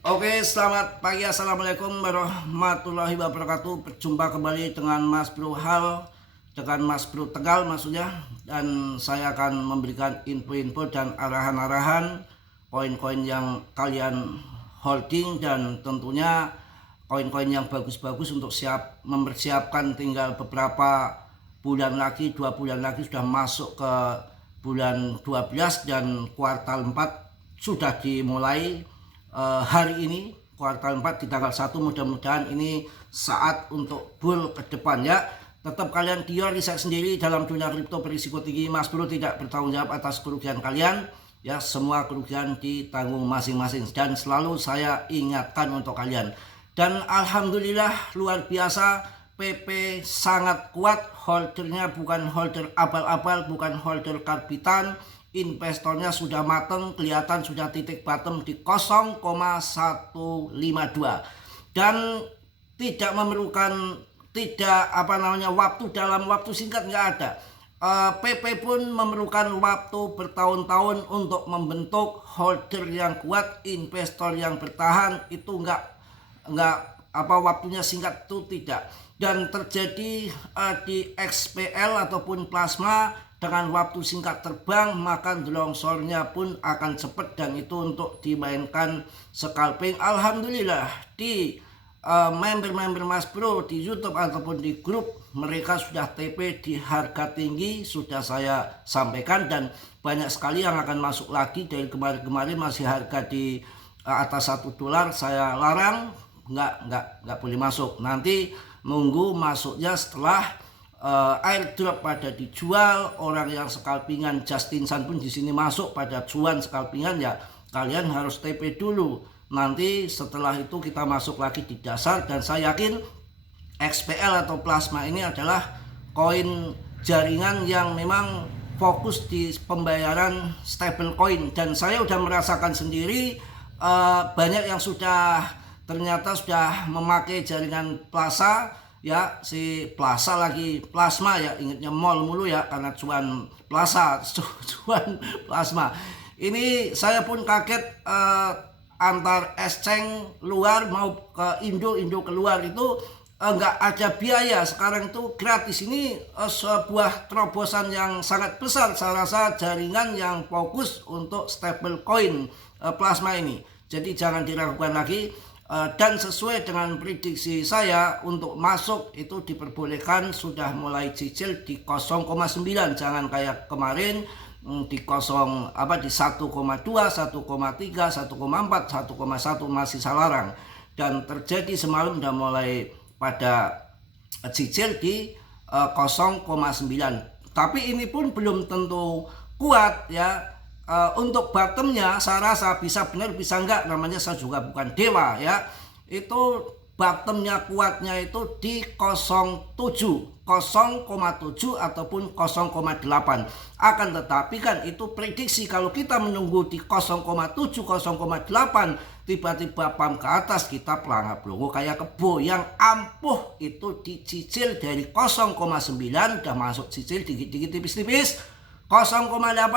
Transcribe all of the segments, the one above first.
Oke, selamat pagi. Assalamualaikum warahmatullahi wabarakatuh. Berjumpa kembali dengan Mas Bro Hal, dengan Mas Bro Tegal maksudnya. Dan saya akan memberikan info-info dan arahan-arahan koin-koin yang kalian holding, dan tentunya koin-koin yang bagus-bagus untuk mempersiapkan tinggal beberapa bulan lagi, 2 bulan lagi sudah masuk ke bulan 12 dan kuartal 4 sudah dimulai hari ini. Kuartal 4 di tanggal 1, mudah-mudahan ini saat untuk bull ke depan ya. Tetap kalian riset sendiri dalam dunia kripto berisiko tinggi. Mas Bro tidak bertanggung jawab atas kerugian kalian ya, semua kerugian ditanggung masing-masing, dan selalu saya ingatkan untuk kalian. Dan alhamdulillah luar biasa, PP sangat kuat, holdernya bukan holder abal-abal, bukan holder karbitan. Investornya sudah mateng, kelihatan sudah titik bottom di 0,152 dan tidak memerlukan waktu dalam waktu singkat, nggak ada. PP pun memerlukan waktu bertahun-tahun untuk membentuk holder yang kuat, investor yang bertahan. Itu waktunya singkat, itu tidak. Dan terjadi di XPL ataupun plasma dengan waktu singkat terbang, maka longsornya pun akan cepat, dan itu untuk dimainkan scalping. Alhamdulillah di member-member Mas Bro di YouTube ataupun di grup, mereka sudah TP di harga tinggi, sudah saya sampaikan, dan banyak sekali yang akan masuk lagi. Dari kemarin masih harga di atas $1, saya larang, nggak boleh masuk. Nanti nunggu masuknya setelah airdrop pada dijual. Orang yang scalpingan Justin Sun pun di sini masuk pada cuan scalpingan ya, kalian harus TP dulu. Nanti setelah itu kita masuk lagi di dasar, dan saya yakin XPL atau plasma ini adalah koin jaringan yang memang fokus di pembayaran stable coin, dan saya udah merasakan sendiri. Banyak yang ternyata sudah memakai jaringan Plaza ya, si Plaza lagi plasma ya, ingetnya mall mulu ya karena cuan Plaza, cuan plasma. Ini saya pun kaget, antar exchange luar mau ke Indo keluar itu nggak ada biaya, sekarang itu gratis. Ini sebuah terobosan yang sangat besar, saya rasa jaringan yang fokus untuk stable coin plasma ini. Jadi jangan diragukan lagi. Dan sesuai dengan prediksi saya, untuk masuk itu diperbolehkan sudah mulai cicil di 0,9, jangan kayak kemarin di 1,2, 1,3, 1,4, 1,1 masih salarang. Dan terjadi semalam udah mulai pada cicil di 0,9. Tapi ini pun belum tentu kuat ya. Untuk bottomnya saya rasa bisa benar bisa enggak, namanya saya juga bukan dewa ya. Itu bottomnya kuatnya itu di 0,7 ataupun 0,8. Akan tetapi kan itu prediksi, kalau kita menunggu di 0,7 0,8 tiba-tiba pam ke atas, kita pelangap pelongo kayak kebo yang ampuh. Itu dicicil dari 0,9 udah masuk cicil dikit-dikit tipis-tipis, 0,8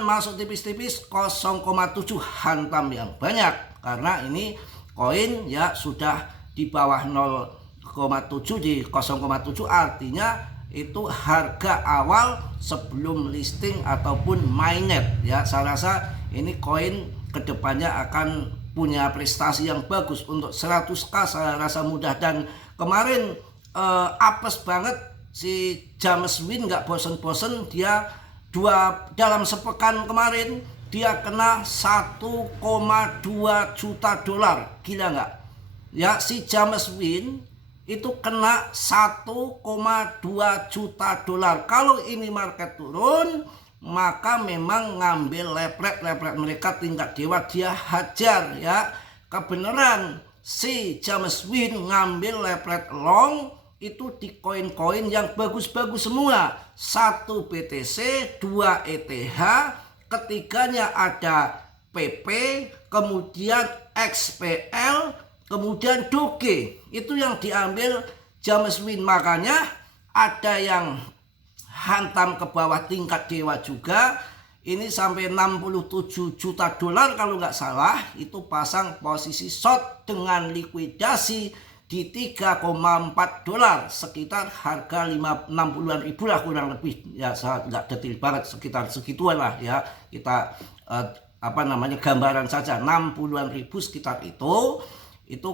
masuk tipis-tipis, 0,7 hantam yang banyak. Karena ini koin ya sudah di bawah 0,7, di 0,7, artinya itu harga awal sebelum listing ataupun mainnet ya. Saya rasa ini koin kedepannya akan punya prestasi yang bagus. Untuk 100k saya rasa mudah. Dan kemarin apes banget si James Win, nggak bosen-bosen dia. Dalam sepekan kemarin dia kena 1,2 juta dolar, gila nggak? Ya, si James Win itu kena 1,2 juta dolar. Kalau ini market turun, maka memang ngambil lepret mereka tingkat dewa, dia hajar ya. Kebenaran si James Win ngambil lepret long itu di koin-koin yang bagus-bagus semua. 1 BTC, 2 ETH, ketiganya ada PP, kemudian XPL, kemudian Doge. Itu yang diambil James Win. Makanya ada yang hantam ke bawah tingkat dewa juga. ini sampai 67 juta dolar kalau nggak salah, itu pasang posisi short dengan likuidasi di 3,4 dolar, sekitar harga 60-an ribu lah kurang lebih ya, saya nggak detail banget, sekitar segituan lah ya, kita gambaran saja 60-an ribu sekitar itu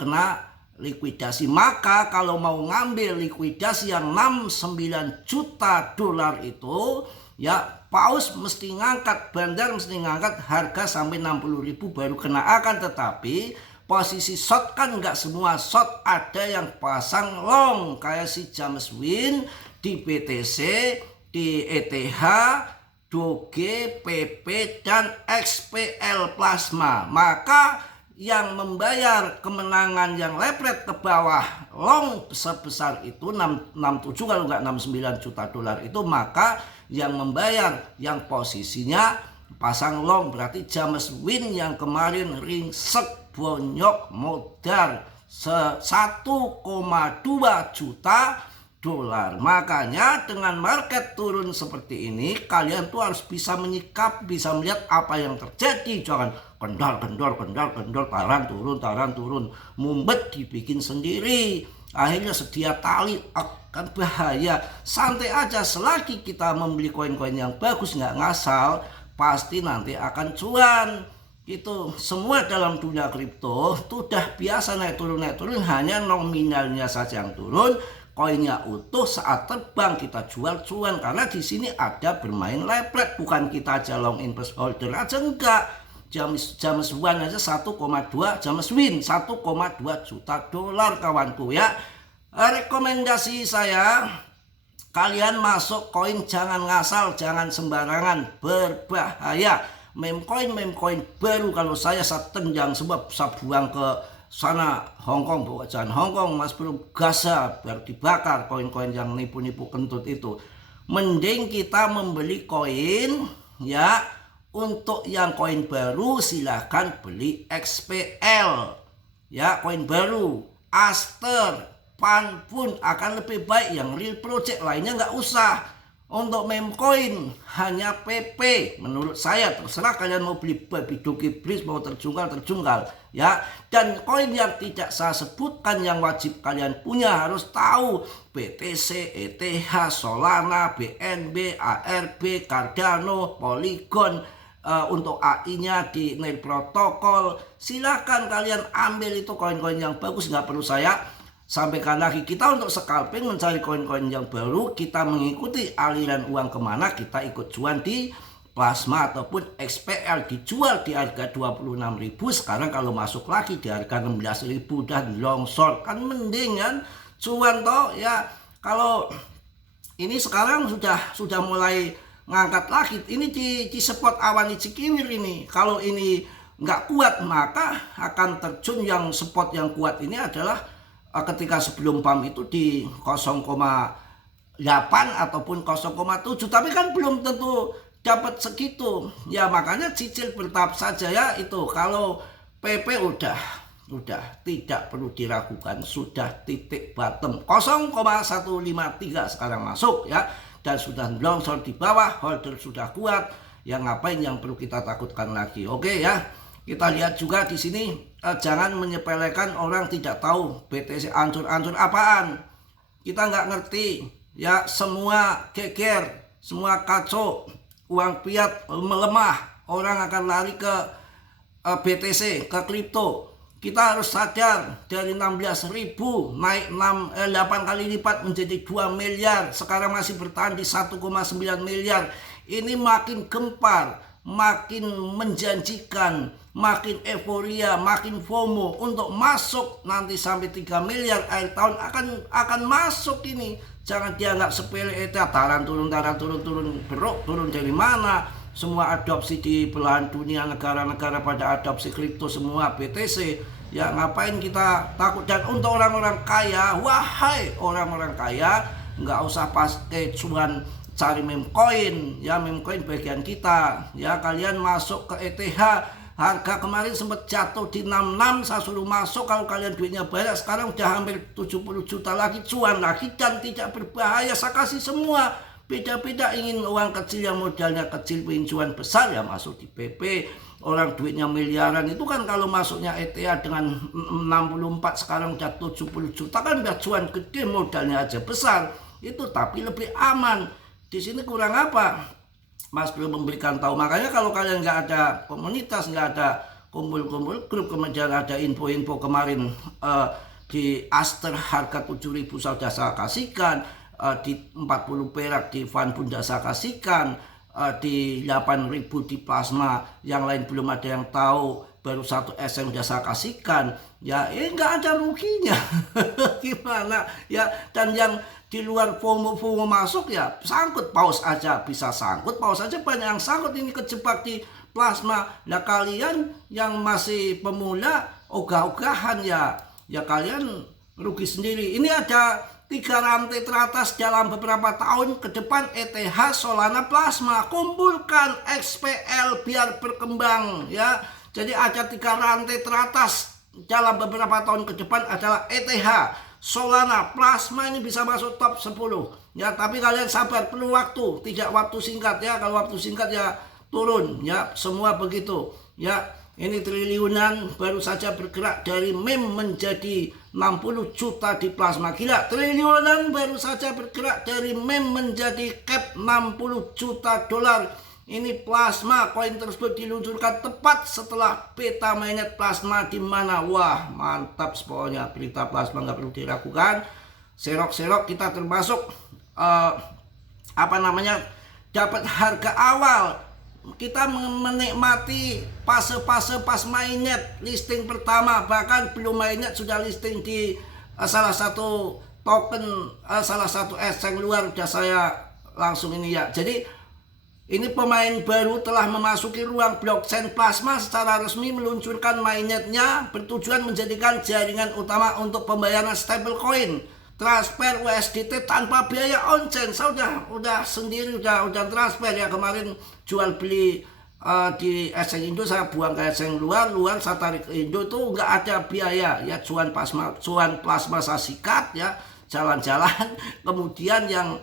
kena likuidasi. Maka kalau mau ngambil likuidasi yang 69 juta dolar itu ya, Paus mesti ngangkat, bandar mesti ngangkat harga sampai 60.000 baru kena. Akan tetapi posisi short kan nggak semua short, ada yang pasang long kayak si James Win di BTC, di ETH, Doge, PP, dan XPL Plasma. Maka yang membayar kemenangan yang lepret ke bawah long sebesar itu 67 kalau nggak 69 juta dolar itu, maka yang membayar yang posisinya pasang long berarti James Win yang kemarin ringsek bonyok modal 1,2 juta dolar. Makanya dengan market turun seperti ini, kalian tuh harus bisa menyikap, bisa melihat apa yang terjadi. Jangan kendor, taran turun, mumbet dibikin sendiri. Akhirnya sedia tali akan bahaya. Santai aja, selagi kita membeli koin-koin yang bagus, nggak ngasal, pasti nanti akan cuan. Itu semua dalam dunia kripto itu udah biasa naik turun, hanya nominalnya saja yang turun. Koinnya utuh saat terbang kita jual cuan, karena di sini ada bermain lepret, bukan kita aja long invest holder aja, enggak. James Win aja 1,2, James Win 1,2 juta dolar kawanku ya. Rekomendasi saya, kalian masuk koin jangan ngasal, jangan sembarangan, berbahaya. Meme coin baru kalau saya tenjang, sebab saya buang ke sana Hongkong, bawaan Hongkong, Mas Bro, gasa biar dibakar koin-koin yang nipu-nipu kentut itu. Mending kita membeli koin ya. Untuk yang koin baru silahkan beli XPL ya, koin baru, Aster, Pan pun akan lebih baik. Yang real project lainnya nggak usah. Untuk meme coin hanya PP menurut saya, terserah kalian mau beli babi doge bridge, mau terjungkal ya. Dan koin yang tidak saya sebutkan yang wajib kalian punya, harus tahu: BTC, ETH, Solana, BNB, ARB, Cardano, Polygon. Untuk AI-nya di Nail Protocol, silahkan kalian ambil itu koin-koin yang bagus, nggak perlu saya sampaikan lagi. Kita untuk scalping mencari koin-koin yang baru, kita mengikuti aliran uang kemana, kita ikut cuan di plasma ataupun XPL, dijual di harga 26.000, sekarang kalau masuk lagi di harga 16.000 dan long short kan mending kan cuan toh ya. Kalau ini sekarang sudah mulai ngangkat lagi, ini di spot awan Cikiwir ini. Kalau ini nggak kuat, maka akan terjun yang spot yang kuat ini adalah ketika sebelum pump itu di 0,8 ataupun 0,7, tapi kan belum tentu dapat segitu ya. Makanya cicil bertahap saja ya. Itu kalau PP udah tidak perlu diragukan, sudah titik bottom 0,153 sekarang masuk ya. Dan sudah longsor di bawah, holder sudah kuat, yang ngapain yang perlu kita takutkan lagi. Oke ya, kita lihat juga di sini, jangan menyepelekan orang tidak tahu BTC ancur-ancur apaan. Kita nggak ngerti ya, semua geger, semua kacau, uang fiat melemah, orang akan lari ke BTC, ke kripto. Kita harus sadar, dari 16.000 naik 8 kali lipat menjadi 2 miliar. Sekarang masih bertahan di 1,9 miliar. Ini makin gempar, makin menjanjikan, makin euforia, makin FOMO untuk masuk nanti sampai 3 miliar akhir tahun akan masuk ini. Jangan dianggap sepele, taran turun, berok turun dari mana? Semua adopsi di belahan dunia, negara-negara pada adopsi kripto semua BTC. Ya ngapain kita takut? Dan untuk orang-orang kaya, wahai orang-orang kaya, nggak usah pakai cuan cari meme coin. Ya meme coin bagian kita. Ya kalian masuk ke ETH, harga kemarin sempat jatuh di 66, saya suruh masuk. Kalau kalian duitnya banyak, sekarang udah hampir 70 juta lagi, cuan lagi dan tidak berbahaya. Saya kasih semua beda-beda, ingin uang kecil yang modalnya kecil pincuan besar ya masuk di PP. Orang duitnya miliaran itu kan kalau masuknya ETA dengan 64 sekarang udah 70 juta kan udah cuan gede, modalnya aja besar itu, tapi lebih aman. Di sini kurang apa? Mas belum memberikan tahu. Makanya kalau kalian nggak ada komunitas, nggak ada kumpul-kumpul grup, kemudian ada info-info kemarin di Aster harga 7.000 saya kasihkan, di 40 perak di Van pun saya kasihkan, di 8.000 di Plasma, yang lain belum ada yang tahu, baru 1 SM sudah saya kasihkan. Ya nggak ada ruginya. Gimana ya? Dan yang di luar FOMO masuk ya sangkut paus aja, bisa sangkut paus aja, banyak yang sangkut ini kejebak di Plasma. Nah kalian yang masih pemula ogah-ogahan ya kalian rugi sendiri. Ini ada 3 rantai teratas dalam beberapa tahun ke depan, ETH, Solana, Plasma. Kumpulkan XPL biar berkembang ya. Jadi ada 3 rantai teratas dalam beberapa tahun ke depan adalah ETH, Solana, Plasma, ini bisa masuk top 10 ya. Tapi kalian sabar, perlu waktu, tidak waktu singkat ya. Kalau waktu singkat ya turun ya, semua begitu ya. Ini triliunan baru saja bergerak dari meme menjadi 60 juta di Plasma. Gila, triliunan baru saja bergerak dari meme menjadi cap 60 juta dolar. Ini Plasma, koin tersebut diluncurkan tepat setelah beta mainnet Plasma di mana. Wah, mantap pokoknya, berita Plasma nggak perlu diragukan. Serok-serok kita termasuk dapat harga awal. Kita menikmati fase-fase pas mainnet listing pertama, bahkan belum mainnet sudah listing di salah satu token, salah satu exchange luar, udah saya langsung ini ya. Jadi ini pemain baru telah memasuki ruang blockchain. Plasma secara resmi meluncurkan mainnetnya bertujuan menjadikan jaringan utama untuk pembayaran stablecoin, transfer USDT tanpa biaya on-chain. Saya udah sendiri udah transfer ya, kemarin jual beli di exchange Indo saya buang ke exchange luar saya tarik ke Indo, itu nggak ada biaya ya. Cuan plasma saya sikat ya, jalan-jalan. Kemudian yang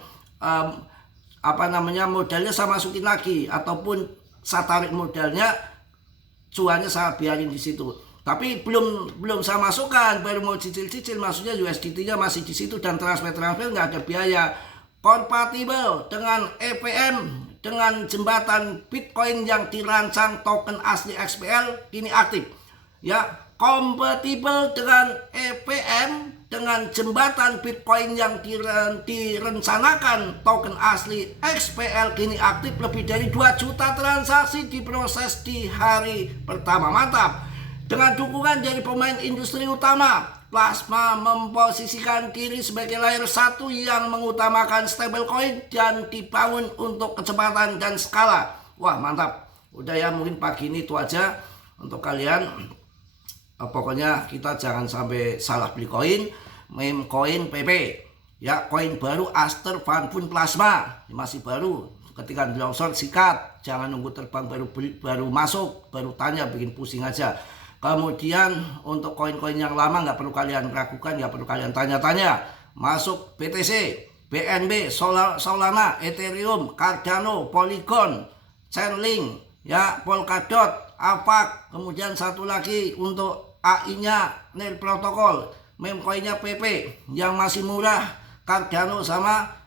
modalnya saya masukin lagi, ataupun saya tarik modalnya, cuannya saya biarin di situ. Tapi belum saya masukkan, baru mau cicil-cicil, maksudnya USDT-nya masih di situ, dan transfer nggak ada biaya. Kompatibel dengan EVM, dengan jembatan Bitcoin yang dirancang token asli XPL kini aktif. Ya, kompatibel dengan EVM, dengan jembatan Bitcoin yang direncanakan token asli XPL kini aktif. Lebih dari 2 juta transaksi diproses di hari pertama. Mantap. Dengan dukungan dari pemain industri utama, Plasma memposisikan diri sebagai layer 1 yang mengutamakan stablecoin dan dibangun untuk kecepatan dan skala. Wah, mantap. Udah ya, mungkin pagi ini itu aja untuk kalian. Pokoknya kita jangan sampai salah beli koin. Meme koin PP ya, koin baru Aster Van pun Plasma masih baru. Ketika longsor sikat, jangan nunggu terbang baru masuk, baru tanya, bikin pusing aja. Kemudian untuk koin-koin yang lama nggak perlu kalian ragukan, nggak perlu kalian tanya-tanya. Masuk BTC, BNB, Solana, Ethereum, Cardano, Polygon, Chainlink, ya, Polkadot, AVAX. Kemudian satu lagi untuk AI-nya Nail Protocol, meme koinnya PP yang masih murah, Cardano sama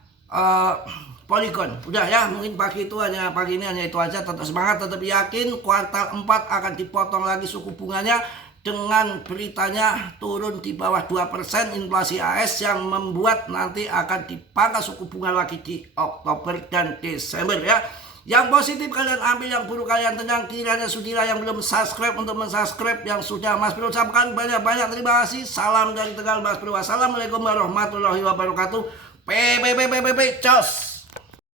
Polygon. Udah ya, mungkin pagi ini hanya itu aja. Tetap semangat, tetap yakin kuartal 4 akan dipotong lagi suku bunganya dengan beritanya turun di bawah 2% inflasi AS, yang membuat nanti akan dipangkas suku bunga lagi di Oktober dan Desember ya. Yang positif kalian ambil, yang buruk kalian tenang. Kiranya sudilah yang belum subscribe untuk mensubscribe, yang sudah Mas Bro ucapkan banyak-banyak terima kasih. Salam dari Tegal Mas Bro. Wassalamualaikum warahmatullahi wabarakatuh. Cos.